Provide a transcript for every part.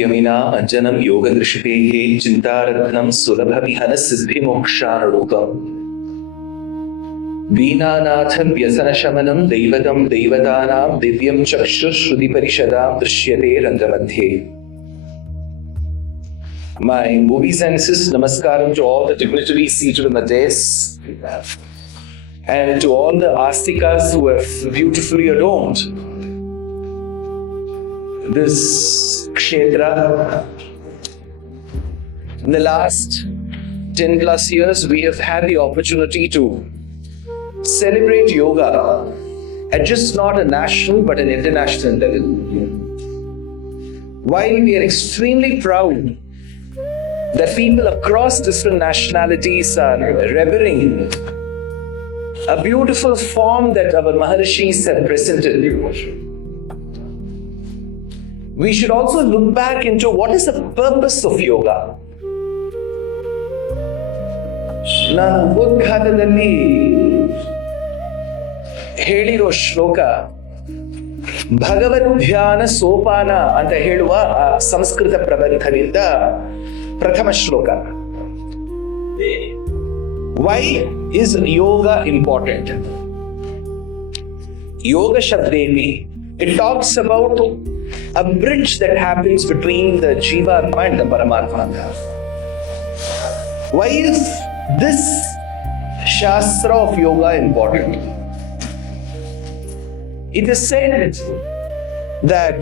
यमिना अंजनम योग दृष्टिः चिंतारत्नम सुलभविहन सिद्धिमोक्षारूपम् वीणानाथ व्यसन शमनम दैवतम दैवतानां दिव्यं चक्षुश्रुति परिषदां दृश्यते रंगमध्ये. My movie senses namaskaram to all the dignitaries seated on the dais and to all the astikas who have beautifully adorned this kshetra. In the last 10 plus years, we have had the opportunity to celebrate yoga at just not a national but an international level. While we are extremely proud that people across different nationalities are revering a beautiful form that our Maharishis have presented, we should also look back into what is the purpose of yoga. ನಾನು ಉದ್ಘಾಟದಲ್ಲಿ ಹೇಳಿರೋ ಶ್ಲೋಕ ಭಗವದ್ ಧ್ಯಾನ ಸೋಪಾನ ಅಂತ ಹೇಳುವ ಸಂಸ್ಕೃತ ಪ್ರಬಂಧದಿಂದ ಪ್ರಥಮ ಶ್ಲೋಕ. Why is yoga important? Yoga Shabdeni, it talks about a bridge that happens between the Jivatma and the Paramatma. Why is this Shastra of yoga important? It is said that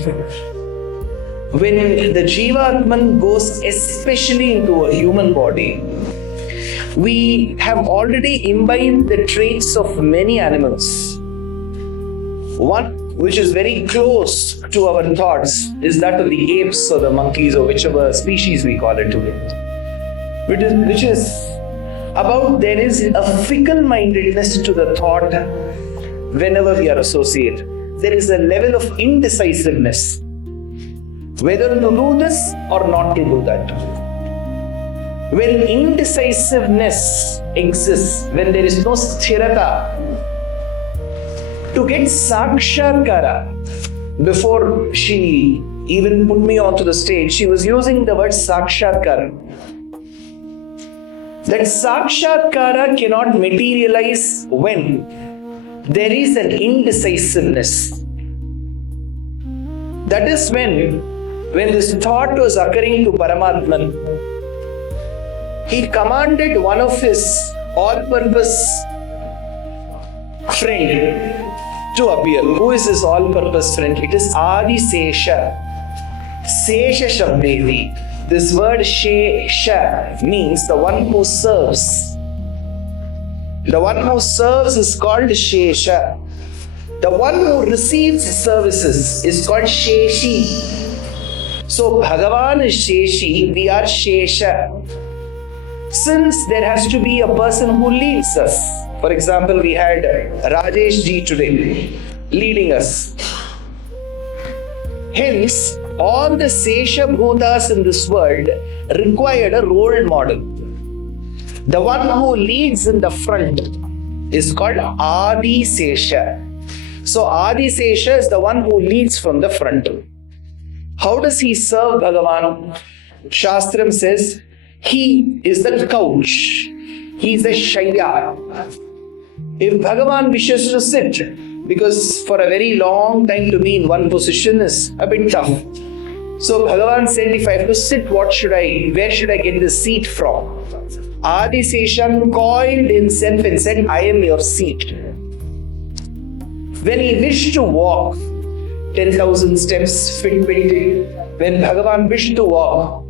when the Jivatman goes especially into a human body, we have already imbibed the traits of many animals. One which is very close to our thoughts is that of the apes or the monkeys or whichever species we call it today. Which is about there is a fickle-mindedness to the thought whenever we are associated. There is a level of indecisiveness, whether to do this or not to do that. When indecisiveness exists, when there is no sthirata, to get sakshatkara, before she even put me onto the stage, she was using the word sakshatkara. That sakshatkara cannot materialize when there is an indecisiveness. That is when this thought was occurring to Paramatman, he commanded one of his all-purpose friend to appear. Who is his all-purpose friend? It is Adi Sesha. Sesha Shabdeti. This word Shesha means the one who serves. The one who serves is called Shesha. The one who receives services is called Sheshi. So Bhagavan is Sheshi, we are Shesha. Since there has to be a person who leads us. For example, we had Rajesh ji today leading us. Hence, all the Sesha Bhutas in this world required a role model. The one who leads in the front is called Adi Sesha. So Adi Sesha is the one who leads from the front. How does he serve Bhagavan? Shastram says he is the couch. He is the Shaya. If Bhagavan wishes to sit, because for a very long time to be in one position is a bit tough. So Bhagavan said, if I have to sit, where should I get the seat from? Adi Seshan coiled himself and said, I am your seat. When he wished to walk 10,000 steps, when Bhagavan wished to walk,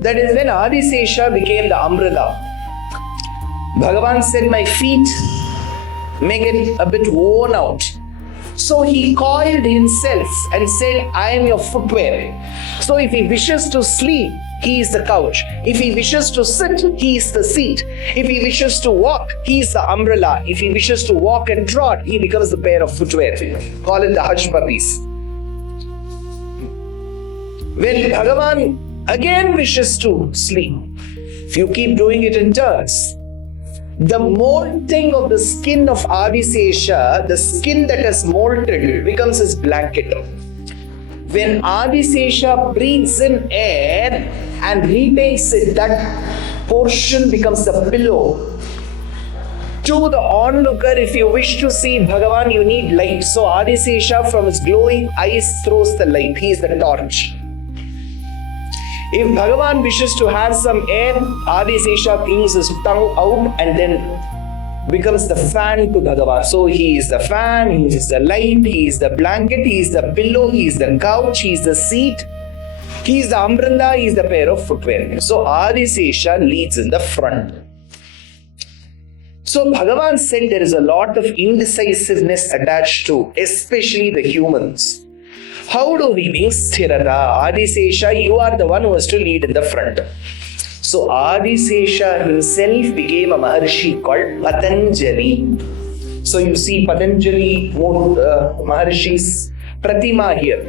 that is when Adi Sesha became the umbrella. Bhagavan said, my feet may get a bit worn out. So he coiled himself and said, I am your footwear. So if he wishes to sleep, he is the couch. If he wishes to sit, he is the seat. If he wishes to walk, he is the umbrella. If he wishes to walk and trot, he becomes the pair of footwear. Call it the hush puppies. When Bhagavan again wishes to sleep, if you keep doing it in turns, the molting of the skin of Adisesha, the skin that has molted, becomes his blanket. When Adisesha breathes in air and retakes it, that portion becomes a pillow. To the onlooker, if you wish to see Bhagavan, you need light. So Adisesha from his glowing eyes throws the light. He is the torch. If Bhagavan wishes to have some air, Adisesha brings his tongue out and then becomes the fan to Bhagavan. So he is the fan, he is the light, he is the blanket, he is the pillow, he is the couch, he is the seat, he is the umbrella, he is the pair of footwear. So Adisesha leads in the front. So Bhagavan said there is a lot of indecisiveness attached to, especially the humans. How do we bring sthirata? Adisesha, you are the one who has to lead in the front. So Adisesha himself became a Maharshi called Patanjali. So you see Patanjali Maharshi's Pratima here.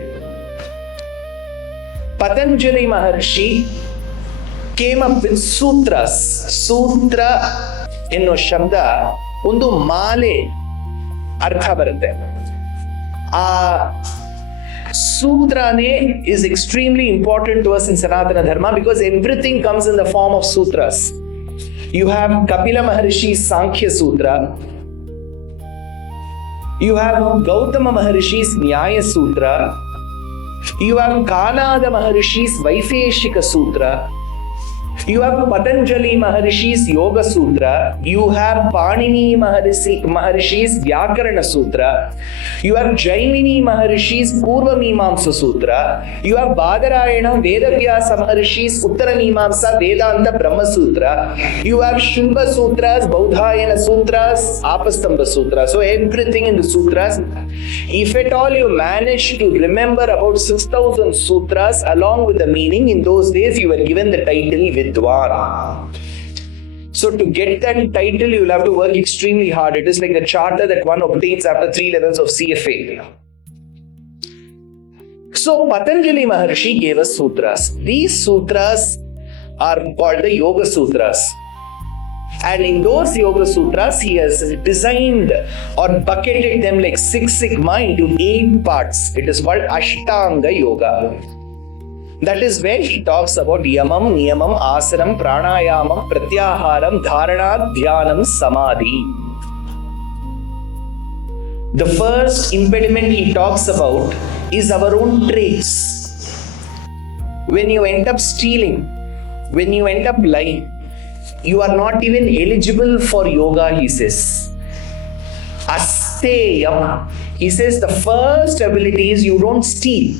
Patanjali Maharshi came up with Sutras. Sutra ಎನ್ನುವ ಶಬ್ದ ಒಂದು ಮಾಲೆ ಅರ್ಥ ಬರುತ್ತೆ. ಆ ಸೂತ್ರನೇ is extremely important to us in Sanatana Dharma because everything comes in the form of sutras. You have Kapila Maharishi's Sankhya Sutra. You have Gautama Maharishi's Nyaya Sutra. You have Kanada Maharishi's Vaifeshika Sutra. You have Patanjali Maharishi's Yoga Sutra. You have Panini Maharishi's Vyakarana Sutra. You have Jaimini Maharishi's Purva Mimamsa Sutra. You have Badarayana Vedavyasa Maharishi's Uttara Mimamsa Vedanta Brahma Sutra. You have Shubha Sutras, Baudhayana Sutras, Apastamba Sutras. So everything in the Sutras. If at all you manage to remember about 6,000 Sutras along with the meaning, in those days you were given the title Vidwan. So to get that title, you will have to work extremely hard. It is like the charter that one obtains after 3 levels of CFA. So Patanjali Maharshi gave us sutras. These sutras are called the Yoga Sutras. And in those Yoga Sutras, he has designed or bucketed them like Six Sigma into 8 parts. It is called Ashtanga Yoga. That is where he talks about Yamam, Niyamam, Asanam, Pranayamam, Pratyaharam, Dharana, Dhyanam, Samadhi. The first impediment he talks about is our own traits. When you end up stealing, when you end up lying, you are not even eligible for yoga, he says. Asteyam. He says the first ability is you don't steal.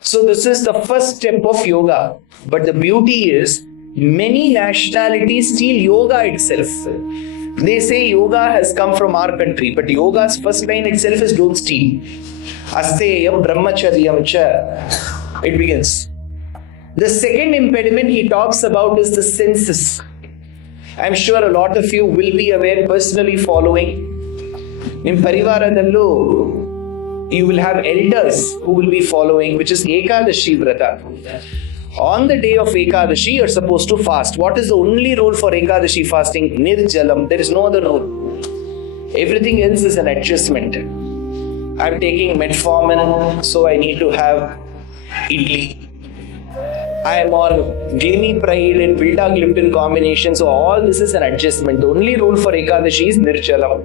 So this is the first step of yoga. But the beauty is, many nationalities steal yoga itself. They say yoga has come from our country, but yoga's first line itself is don't steal. Asteyam brahmacharyam cha. It begins. The second impediment he talks about is the senses. I'm sure a lot of you will be aware, personally following. In Parivaradallu, you will have elders who will be following, which is Ekadashi Vrata. On the day of Ekadashi, you're supposed to fast. What is the only rule for Ekadashi fasting? Nirjalam. There is no other rule. Everything else is an adjustment. I'm taking metformin, so I need to have idli. I am on glimipride and vildagliptin combination, so all this is an adjustment. The only rule for Ekadashi is Nirjalam.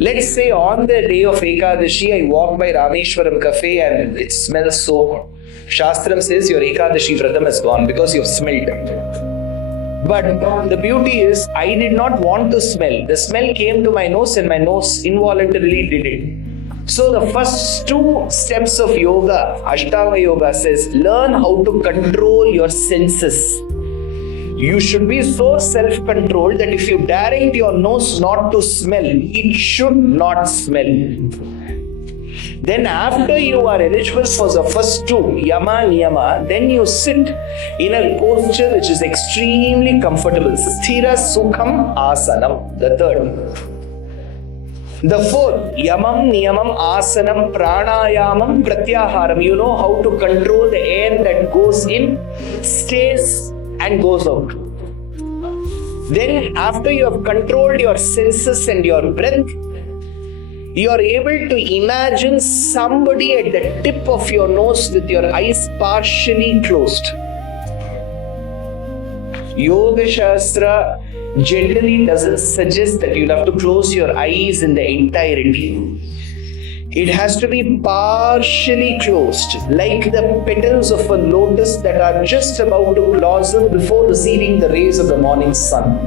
Let's say on the day of Ekadashi, I walk by Rameshwaram cafe and it smells so. Shastram says your Ekadashi Vratam is gone because you've smelled it. But the beauty is, I did not want to smell. The smell came to my nose and my nose involuntarily did it. So the first 2 steps of yoga, Ashtanga Yoga says, learn how to control your senses. You should be so self-controlled that if you direct your nose not to smell, it should not smell. Then after you are eligible for the first 2, Yama, Niyama, then you sit in a posture which is extremely comfortable. Sthira Sukham Asanam, the third. The 4th, Yamam, Niyamam, Asanam, Pranayamam, Pratyaharam. You know how to control the air that goes in, stays and goes out. Then after you have controlled your senses and your breath, You are able to imagine somebody at the tip of your nose with your eyes partially closed. Yoga Shastra generally doesn't suggest that you'll have to close your eyes in the entirety. It has to be partially closed, like the petals of a lotus that are just about to blossom before receiving the rays of the morning sun.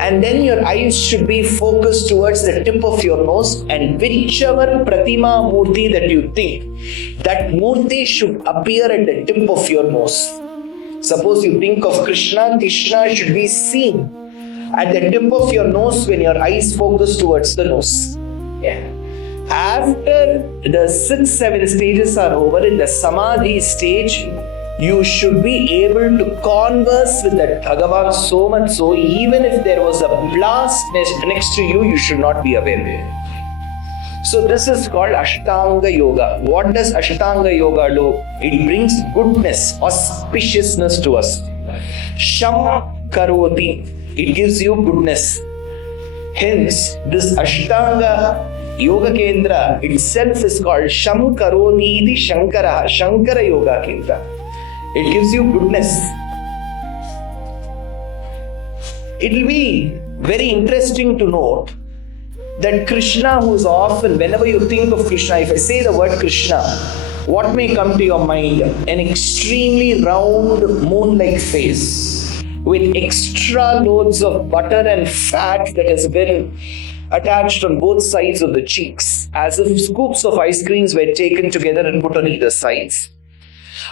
And then your eyes should be focused towards the tip of your nose, and whichever Pratima Murti that you think, that Murti should appear at the tip of your nose. Suppose you think of Krishna, Krishna should be seen at the tip of your nose when your eyes focus towards the nose. Yeah. After the 6-7 stages are over, in the Samadhi stage, you should be able to converse with that Bhagavan so much so, even if there was a blast next to you, you should not be aware. So this is called Ashtanga Yoga. What does Ashtanga Yoga do? It brings goodness, auspiciousness to us. Sham Karoti. It gives you goodness. Hence, this Ashtanga Yoga Kendra itself is called Sham Karoti Iti Shankara. Shankara Yoga Kendra. It gives you goodness. It will be very interesting to note that Krishna, who is often, whenever you think of Krishna, if I say the word Krishna, what may come to your mind? An extremely round moon-like face with extra loads of butter and fat that has been attached on both sides of the cheeks, as if scoops of ice creams were taken together and put on either sides.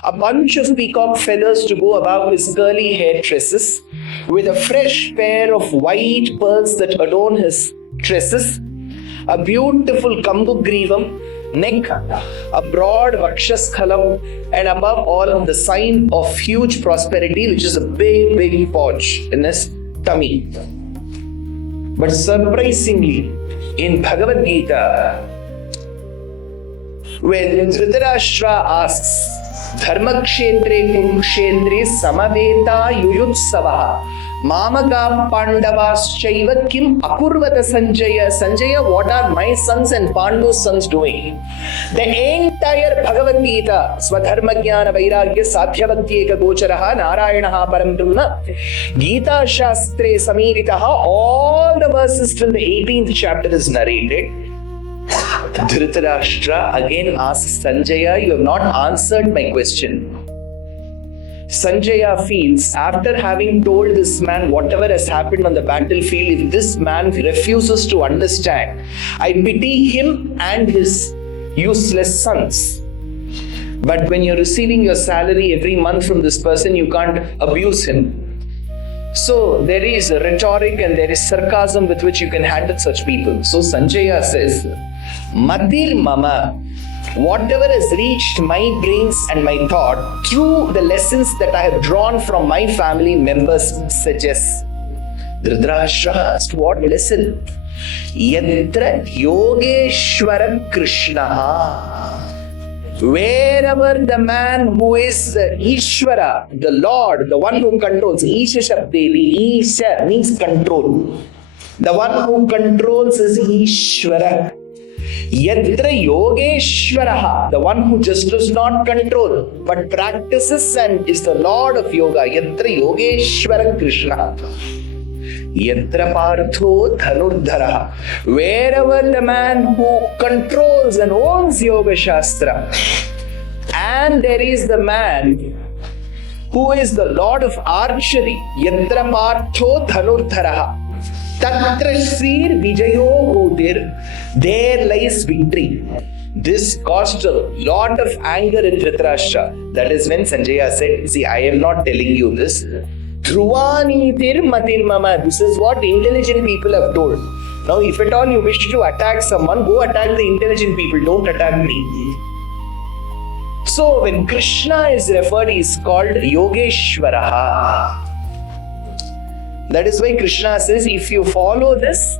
A bunch of peacock feathers to go above his curly hair tresses, with a fresh pair of white pearls that adorn his tresses, a beautiful kambugrivam neck, a broad vakshaschalam, and above all the sign of huge prosperity, which is a big pouch in his tummy. But surprisingly, in Bhagavad Gita, when Dhritarashtra asks, Dharmakshetre Kurukshetre Samaveta Yuyutsavaha Mamaka Pandavaschaiva Kim Akurvata Sanjaya. Sanjaya, what are my sons and Pandu's sons doing? The entire Bhagavad Gita, Swadharma Jnana Vairagya Sadhyavatyeka Gocharaha Narayanaha Parambrahma, Gita Shastre Samiritaha, all the verses till the 18th chapter is narrated. Dhritarashtra again asks Sanjaya, you have not answered my question. Sanjaya feels, after having told this man whatever has happened on the battlefield, if this man refuses to understand, I pity him and his useless sons. But when you're receiving your salary every month from this person, you can't abuse him. So there is rhetoric and there is sarcasm with which you can handle such people. So Sanjaya says, Matir Mama, whatever has reached my brains and my thought through the lessons that I have drawn from my family members suggests. Dhritarashtra asked, what lesson? Yatra Yogeshwara Krishna. Wherever the man who is Ishvara, the Lord, the one who controls, Isha Shabdevi, Isha means control. The one who controls is Ishvara. Yatra Yogeshwaraha, the one who just does not control but practices and is the Lord of Yoga. Yatra Yogeshwara Krishna. Yatra Partho Dhanurdhara, wherever the man who controls and owns Yoga Shastra, and there is the man who is the Lord of Archery. Yatra Partho Dhanurdhara. Tatra Sri Vijayo Udir, there lies victory. This caused a lot of anger in Dhritarashtra. That is when Sanjaya said, see, I am not telling you this. Dhruvanitir matir mama. This is what intelligent people have told. Now, if at all you wish to attack someone, go attack the intelligent people. Don't attack me. So, when Krishna is referred, he is called Yogeshwaraha. That is why Krishna says, if you follow this,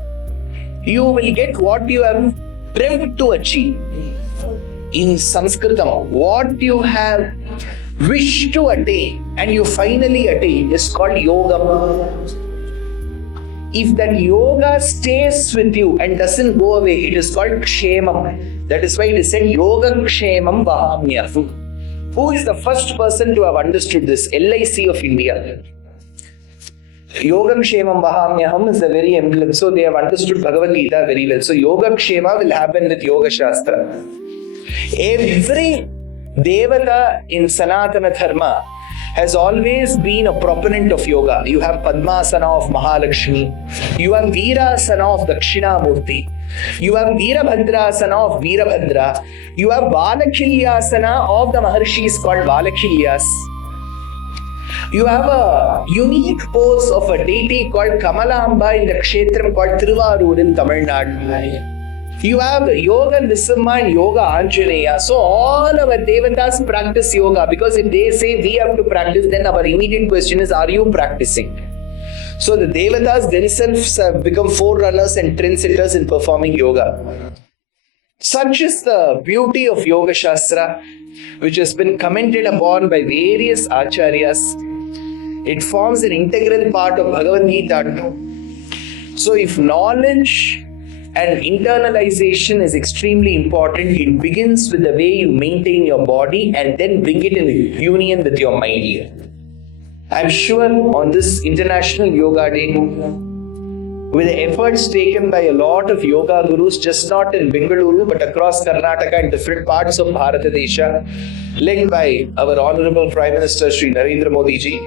you will get what you have dreamt to achieve. In Sanskritam, what you have wished to attain and you finally attain is called Yogam. if that yoga stays with you and doesn't go away, it is called kshemam. That is why it is said yoga kshemam vahamyahu. Who is the first person to have understood this? LIC of India. Yoga kshemam vahamyaham is the very emblem. So they have understood Bhagavad Gita very well. So yoga kshema will happen with Yoga Shastra. Every devata in Sanatana Dharma has always been a proponent of yoga. You have Padmasana of Mahalakshmi. You have Virasana of Dakshinamurti. You have Virabhadrasana of Virabhadra. You have Valakilyasana of the Maharshis called Valakilyas. You have a unique pose of a deity called Kamalamba in the Kshetram called Thiruvarur in Tamil Nadu. You have Yoga Nisimha and Yoga Anjaneya. So all our devatas practice yoga, because if they say we have to practice, then our immediate question is, are you practicing? So the devatas themselves have become forerunners and trendsetters in performing yoga. Such is the beauty of Yoga Shastra, which has been commented upon by various acharyas. It forms an integral part of Bhagavad Gita too. So if knowledge and internalization is extremely important, it begins with the way you maintain your body and then bring it in union with your mind. I'm sure on this International Yoga Day, with the efforts taken by a lot of yoga gurus, just not in Bengaluru, but across Karnataka and different parts of Bharatadesha, led by our Honorable Prime Minister Sri Narendra Modi ji,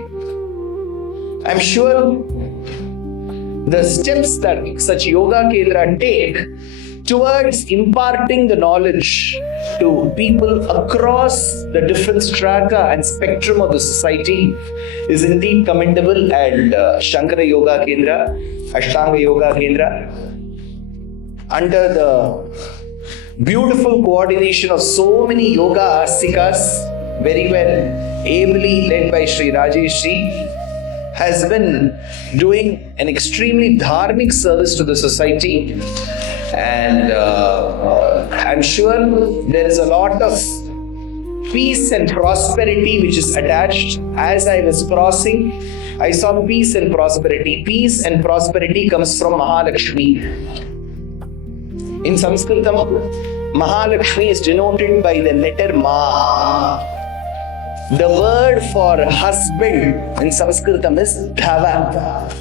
I'm sure the steps that such yoga kendra take towards imparting the knowledge to people across the different strata and spectrum of the society is indeed commendable. And Shankara Yoga Kendra, Ashtanga Yoga Kendra, under the beautiful coordination of so many yoga asikas, very well ably led by Sri Rajesh ji, has been doing an extremely dharmic service to the society. And I'm sure there is a lot of peace and prosperity which is attached. As I was crossing, I saw peace and prosperity. Peace and prosperity comes from Mahalakshmi. In Sanskritam, Mahalakshmi is denoted by the letter Ma. The word for husband in Sanskritam is Dhava.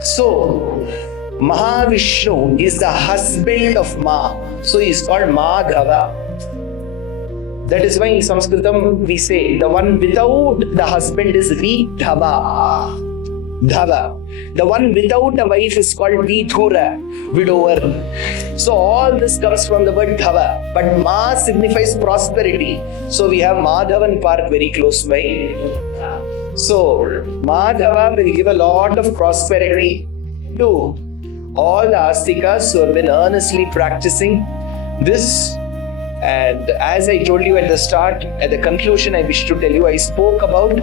So, Mahavishnu is the husband of Ma. So he is called Madhava. That is why in Sanskritam we say the one without the husband is Vidhava. Dhava. The one without a wife is called Vidhura, widower. So all this comes from the word Dhava. But Ma signifies prosperity. So we have Madhavan Park very close by. So Madhava will give a lot of prosperity to all the astikas who have been earnestly practicing this. And as I told you at the start, at the conclusion I wish to tell you, I spoke about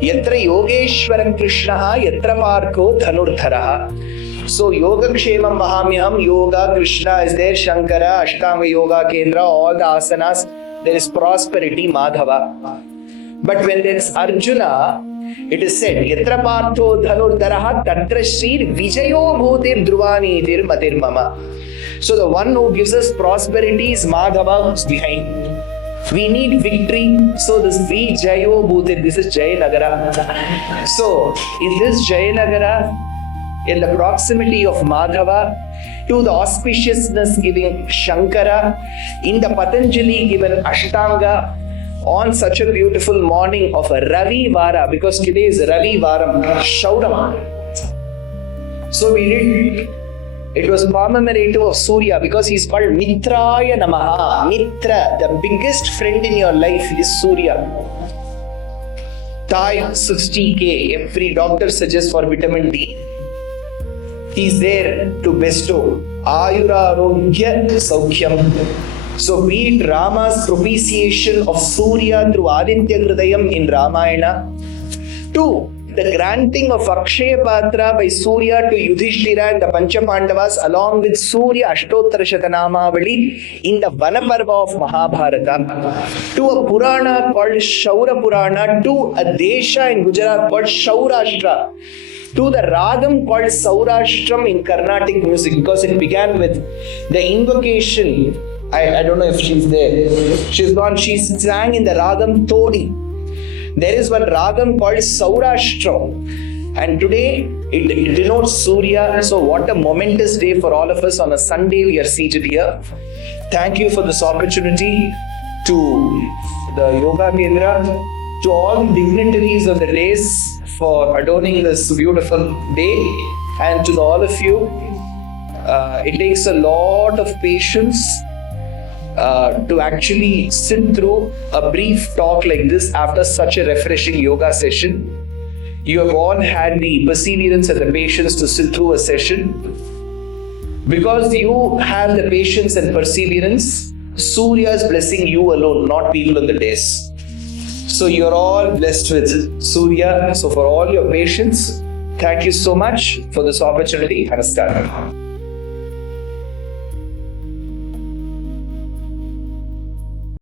Yatra Yogeshwaram Krishnaha Yatra Parko Dhanurdharaha. So Yoga Kshemam Mahamyam, Yoga, Krishna is there, Shankara, Ashtanga Yoga Kendra, all the asanas, there is prosperity, Madhava. But when there is Arjuna, it is said, Yatra Partho Dhanurdharaha Tatra Shri Vijayo Bhutir Dhruvani Tir Matir Mama. So the one who gives us prosperity is Madhava, who's behind. We need victory. So this Vijayo Bhutir, this is Jayanagara. So in this Jayanagara, in the proximity of Madhava, to the auspiciousness giving Shankara, in the Patanjali given Ashtanga, on such a beautiful morning of a Ravi Vara, because today is Ravi Varam, Shauram. So we did, it was commemorative of Surya because he is called Mitraya Namaha. Mitra, the biggest friend in your life is Surya. Thai 60K, every doctor suggests for vitamin D. He is there to bestow Ayura Arogya Saukhyam. So be it Rama's propitiation of Surya through Aditya Hridayam in Ramayana, to the granting of Akshaya Patra by Surya to Yudhishthira and the Panchapandavas along with Surya Ashtottara Shatanamavali in the Vanaparva of Mahabharata, to a Purana called Shaura Purana, to a Desha in Gujarat called Shaurashtra. to the ragam called Saurashtram in Carnatic music, because it began with the invocation. I don't know if she's there. She's gone. She sang in the ragam Todi. There is one ragam called Saurashtra, and today it denotes Surya. So what a momentous day for all of us. On a Sunday we are seated here. Thank you for this opportunity, to the Yoga Kendra, to all dignitaries of the days for adorning this beautiful day, and to all of you. It takes a lot of patience to actually sit through a brief talk like this after such a refreshing yoga session. You have all had the perseverance and the patience to sit through a session. Because you have the patience and perseverance, Surya is blessing you alone, not people in the days. So you're all blessed with Surya. So for all your patience, thank you so much for this opportunity. Namaskar.